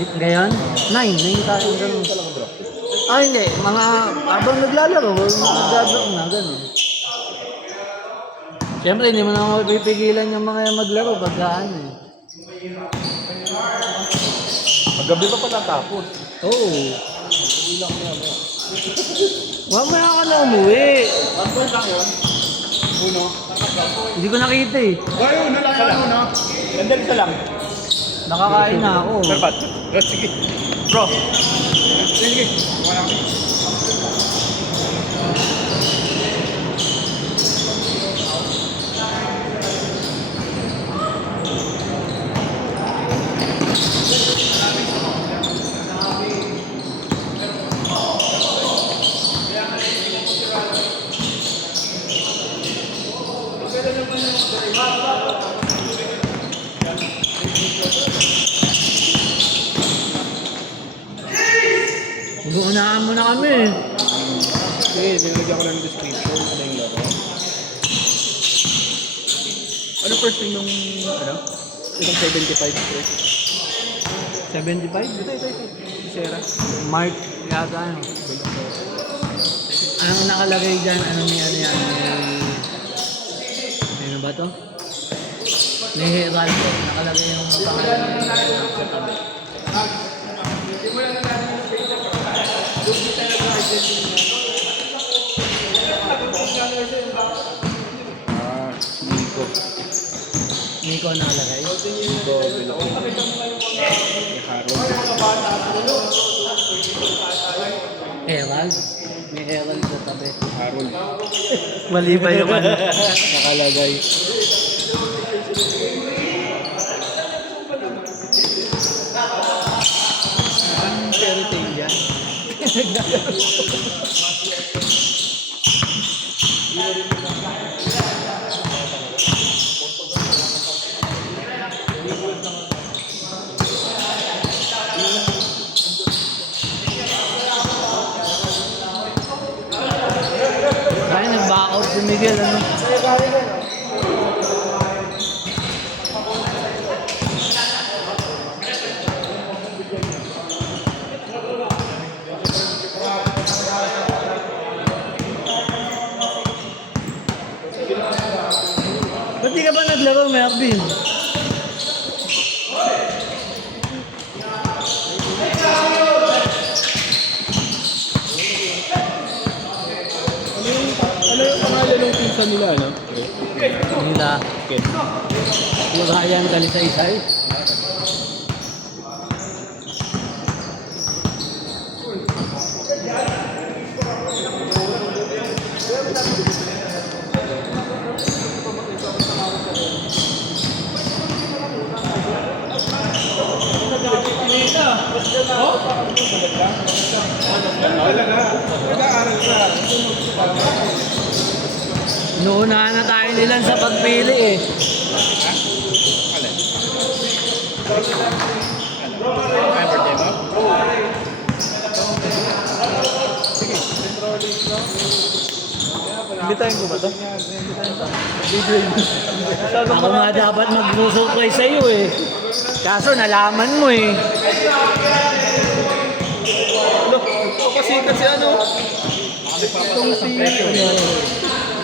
Ngayon? 9 tayo ganun. Ah, hindi. Mga habang naglalaro, nagdadrop na, ganun. Siyempre, hindi mo na mapipigilan yung mga maglaro pagkaan eh. Magabi pa pala tapos. Oo. Mamaya ka na umuwi. Uno. Hindi ko nakita eh. Bayo, uno lang yan, uno. Sandali ka lang. Nakakain na ako. Dapat. Sige. Bro. Sige. Wala kami. Mag-uunahan mo na kami. Sige, nilagyan ko lang ng description. Ano yung laro? Ano first name yung, ano? Itong 75 first. 75? Ito. Sera. Mark yata ano. Anong nakalagay dyan? Ano yan? Ano ba to? Ni Heraldo. Nakalagay yung pangalan niya sa tabi. Nico. Nico nakalagay. Nico, Bilao. Herald? May Herald sa tabi. Harold. Mali ba yung ano? Nakalagay. Fairy tale yan. Ay, nag-back out si Miguel, ano? Ba't di ka ba naglaro, Melvin? Ano yung pangalan ng pinsan nila, ano? Nila. Okay. Yung Ryan Kalisaysay. Inuunahan na tayo nilan sa pagpili eh. Birthday mo? Imbitahin ko ba ito? Ako nga dapat mag-surprise sa'yo eh. Kaso nalaman mo eh. Pasikat si ano? Itong si...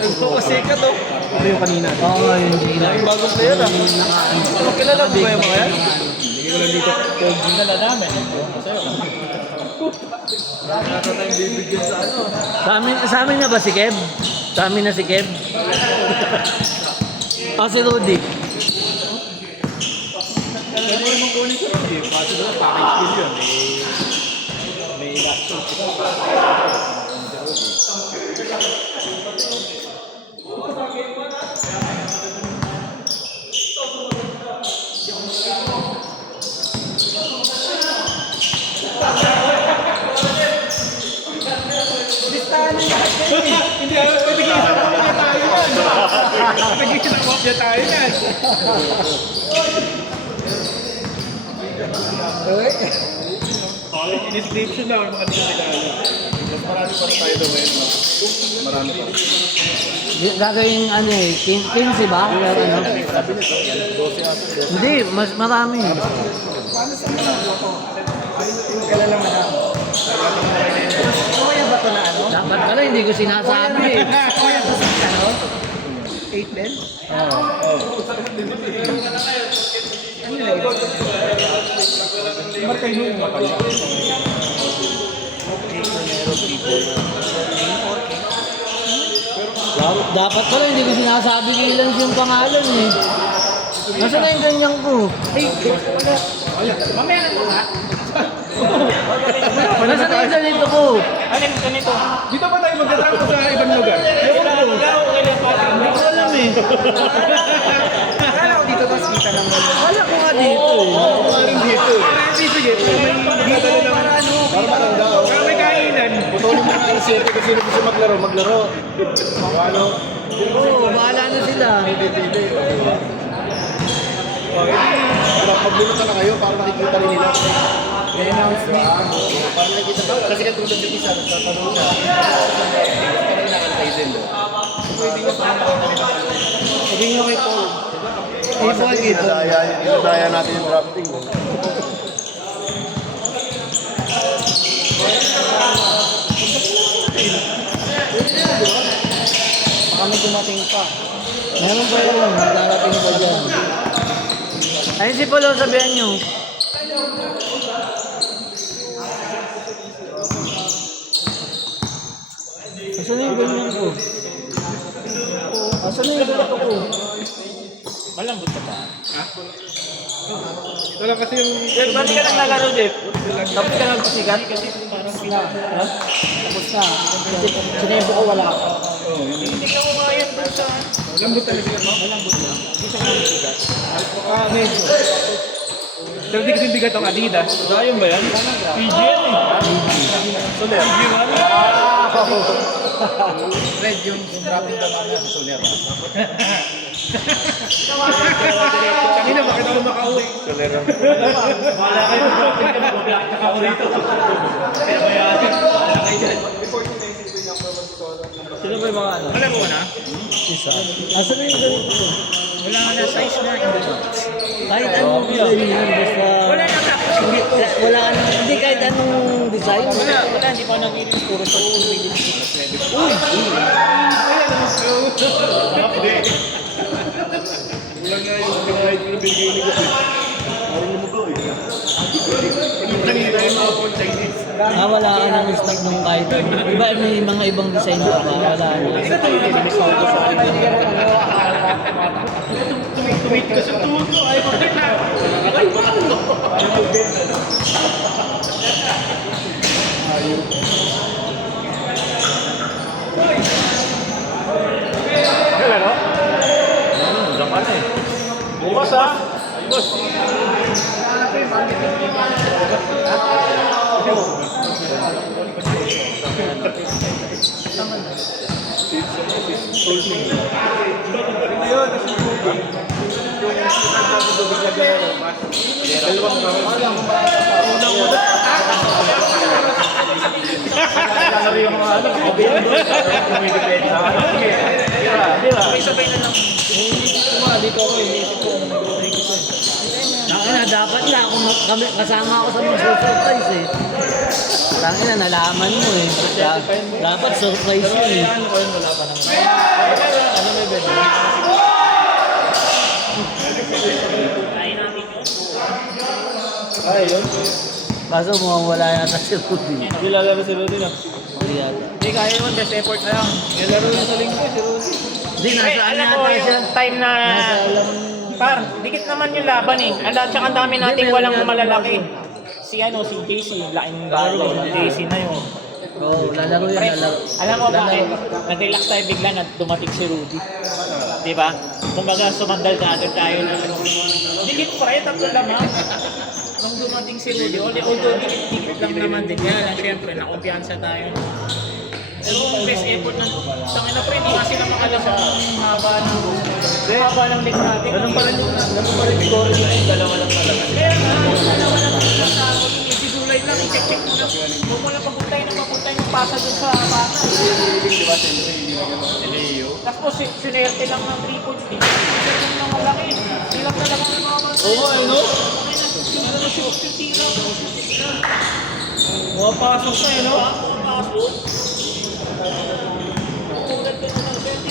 Ito pasikat to. Ito yung kanina. Oo, yung Gina. Yung bagong player ah. Ano, kilala mo ba yung mga yan? Hindi ko lang dito. Kilala namin. Wala na tayong bibigyan sa ano. Sa amin na ba si Kev? Sa amin na si Kev? O si Rudy? Kaya mo naman kunin sa Rudy. Kasi doon, package deal yun. May elastic. Hindi, nag-iisang tayo yan. Nag-iisang tayo yan. In-description lang ang mga nilagay. Marami pa tayo doon. Marami pa. Gagawin ano eh, 15 ba? Pero ano? Sabi nito, 12 ata. Hindi, mas marami. Paano sa mga pala, hindi ko sinasabi eh. Kuya to sa ano? 8 din? Ano yun? Markay mo yung makay. Dapat pala, hindi ko sinasabi kay Lance yung pangalan eh. Nasaan na yung ganyan ko? Mamaya na ito ha? Nasaan na yung ganito ko? Alin, ganito. Dito ba tayo magtatrapo sa ibang lugar? Hindi ko alam eh. Akala ko dito tapos kita lang. Wala ko nga dito eh. Maring dito. Sige, dito para ano? Para may kainan. Putulong mo na alas 7 kasi sino gusto maglaro, maglaro. Ano? Oo, bahala na sila. Magbunutan na kayo para makikita rin nila. May announcement. Para nakikita ba? Kasi katulad yung isa, nagtatanong siya. Parang nakantay din. Sabi nyo kay Paul. Eh, Paul dito. Inadaya natin yung drafting. Baka may dumating pa. Meron pa yun. Darating pa dyan. Ayun si Paul, sabihan nyo. Asan na yung ganyan ko? Asan na yung ganito ko? Malambot ka pa. Ito lang kasi yung... Jeff, bakit ka lang nalaro, Jeff? Tapos ka lang pasigat? Ha? Tapos na. Sinembo ko wala. Hindi ka mo kaya doon sa... Malambot talaga yun, no? Malambot lang. Hindi siya kaya bigat. Medyo. Pero di kasi bigat ang Adidas. Sayang ba yan? PGN eh. Soler. PG1? Red yung drafting naman na sa Soler. Kanina, bakit ako makauwi? Soler. Wala kayo drafting ka mag-block na ako rito. Kaya bayaran. Wala kayo dyan. Sino ba yung mga ano? Wala mo na? Isa. Asan na yung ganito ko? Wala ka na size na in the box. Kahit anong design yan, basta... Wala na ka. Wala anong... Hindi kahit anong design. Wala, hindi pa nag-release. Puro sa Uy! Kulang nga yung kahit na bigay ni ko. Parang lumugaw eh. Yung kanina yung mga phone Chinese. Wala ka ng stock nung kahit ano. Iba, may mga ibang design na ba? Wala na. Tumit ka sa tuto. Ay, bakit na? Kailan no? Dapat eh. Bukas ha? Bukas. Sabay na lang. Dito ako, iniisip ko. Tangina, dapat lang ako kasama ako sa mga surprise eh. Tangina, nalaman mo eh. Dapat surprise yun eh. Wala pa naman. Ano may bed? Ay, yun. Kaso mawawala yata si Rudy. Hindi lalaro si Rudy na. Hindi yata. Hindi kaya yun, best effort na lang. Nilaro yun sa linggo si Rudy. Hindi, nasaan alam mo yata siya. yung time na Nasa alam. par, dikit naman yung laban eh. Tsaka ang dami nating Hindi, walang meron yan. malalaki. Si JC, laking balo. JC na yun. Oo, lalaro yan, Pre, lalaro. alam mo bakit? Nag-relax tayo bigla na dumating si Rudy. Di ba? Kumbaga sumandal-dado tayo na dikit pre, tatlo lamang. Nung dumating si Rudy, although dikit lang naman din. Kaya lang syempre, nakumpiyansa tayo. Pero kung best effort ng tangin na pre, di nga sila makalasang haba ng league natin. Ganun pa rin score nila yung dalawa lang talaga. Kaya nga, dalawa lang talaga sa si Zulay lang, i-check mo lang. Huwag mo lang papuntay yung pasa dun sa bata. Tapos sinerte lang ng 3 points. Hindi lang malaki. Hindi lang talaga ng mga Oo, ay no? ano na si Tino. Mga pasok na eh, no? Pasok.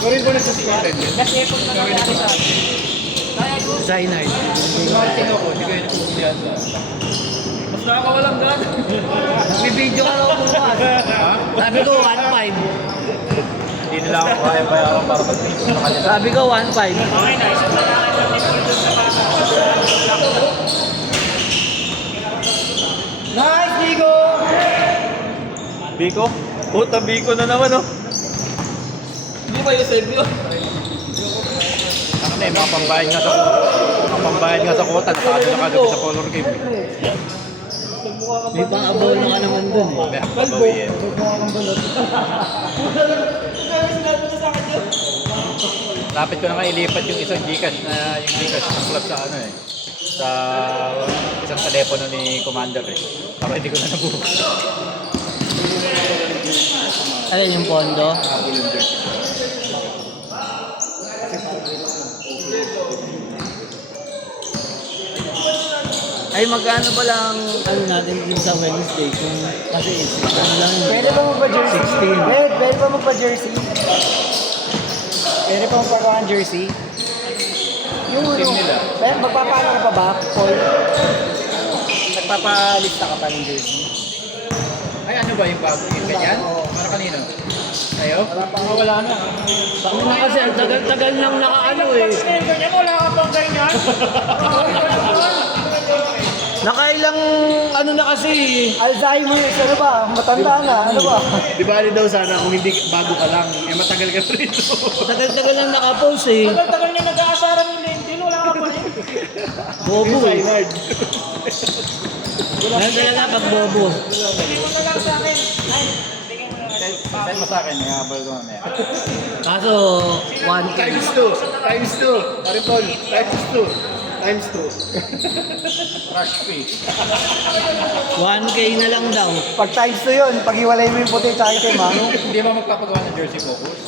Gawin ko na sa Scotland yun. Kasi kung nangyari sa akin, kaya ko, Cyanide. Martin ako, hindi kayo napupunyan sa... Mas nakakawalang gana. May video ka lang bukas. Sabi ko 1.5. Hindi nila ako kaya bayaran para pag-trip sa kanila. Sabi ko 1.5. okay na, isang salamat ng Nicole doon sa bata. Nice, Digo! Biko? Puta, Biko na naman, oh. Hindi ba yung save yun? Ano na eh, mga pambayad nga sa kota, nakado na kagabi sa color game. May pang-abaw na ka naman dun. May pabawi eh. Lapit ko na nga ilipat yung isang Gcash na yung Gcash ng club sa ano eh. Sa isang telepono ni Commander eh. Para hindi ko na nabukas. Alin yung pondo? Ay magkano ba lang ano natin din sa Wednesday kung kasi ano lang yun. Pwede ba magpa-jersey? 16. Pwede ba magpa-jersey? Pwede pa magpagawa ng jersey? Yung ano, nila. magpapaano ka pa ba, Paul? Nagpapalista ka pa ng jersey? Ay ano ba yung bago? Yung ganyan? Para kanino? Sa'yo? Wala na. Kami na kasi ang tagal-tagal lang nakaano eh. Ganyan, wala ka pang ganyan. Nakailang ano na kasi. Alzheimer's, ano ba? Matanda na, ano ba? Di ba daw sana kung hindi bago ka lang, eh matagal ka pa rito. Tagal-tagal lang nakapost eh. Tagal-tagal niya nag-aasaran ng lentil, wala ka pa rin. Bobo eh. Signard. Ganun talaga pag bobo. Hindi mo na lang sa akin. Ay, tingin mo na lang. Send mo sa akin, may habal ko mamaya. Kaso 1K. Times 2. Times 2. Paripol. Times 2. Times 2. Rush fee. 1K na lang daw. Pag times to yun, pag iwalay mo yung puti sa item, ha? Hindi ba magpapagawa ng jersey focus?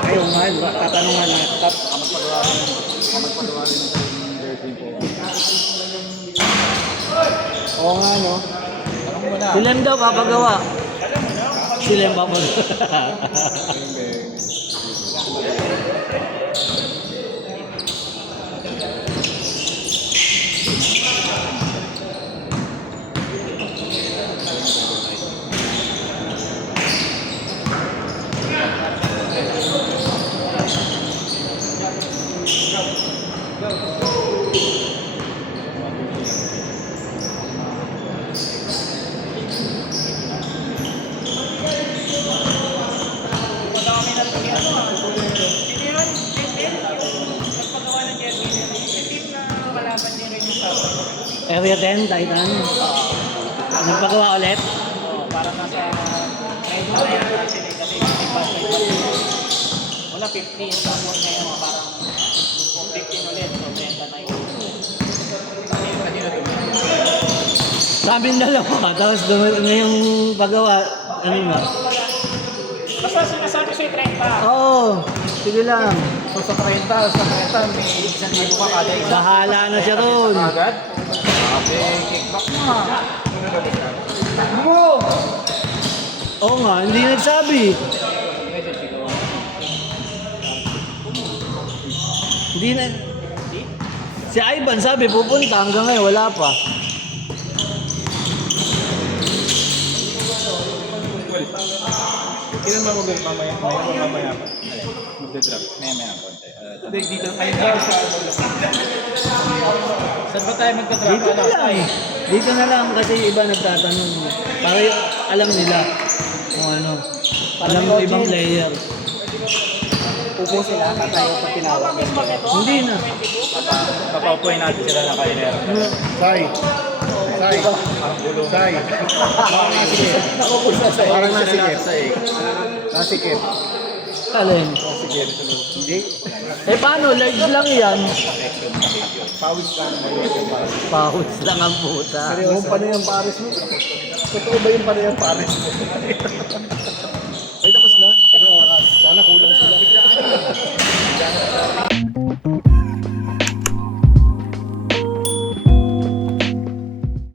Ayaw nga, tatanungan na. Magpagawa rin ng jersey focus. Oo nga, no? Tanong mo na. Sila daw papagawa. Sila yung papagawa. Madami na rin yan. Hindi yun, Lentil, yung nagpagawa ng jersey. Yung team na kalaban niya rin yung tao. Area 10, Titan. Nagpagawa ulit. Oo, para nasa 30 na yata sila kasi yung basket. Wala 50, tapos ngayon parang 15 ulit, so 30 na yun. Sabi ng dalawa, tapos na yung pagawa. Ano na? Basta sinasabi sa'yo 30. Oo, sige lang. So sa 30, may 1,000 ka kada isa. Bahala na siya ron. Agad? Sabi, kickback mo ha. Oo nga, hindi nagsabi. Hindi na... Si Ivan sabi pupunta hanggang ngayon, wala pa. Ilan ba mamaya pa? Magde-drop. Maya ang konti. Dito kayo daw sa... Saan ba tayo magka-drop? Dito na lang. Dito na lang kasi iba nagtatanong. Para alam nila kung ano. Alam mo ibang player. Upo sila, tatayo pag tinawag. Hindi na. Papaupuin natin sila na kayo na. Sai. Sai. Sai. Parang nasikip. Nasikip. Alin? Nasikip. Hindi. Eh paano? Large lang yan. Pawis lang. Pawis lang ang puta. Seryoso. Kung paano yung pares mo? Totoo ba yung paano yung pares mo?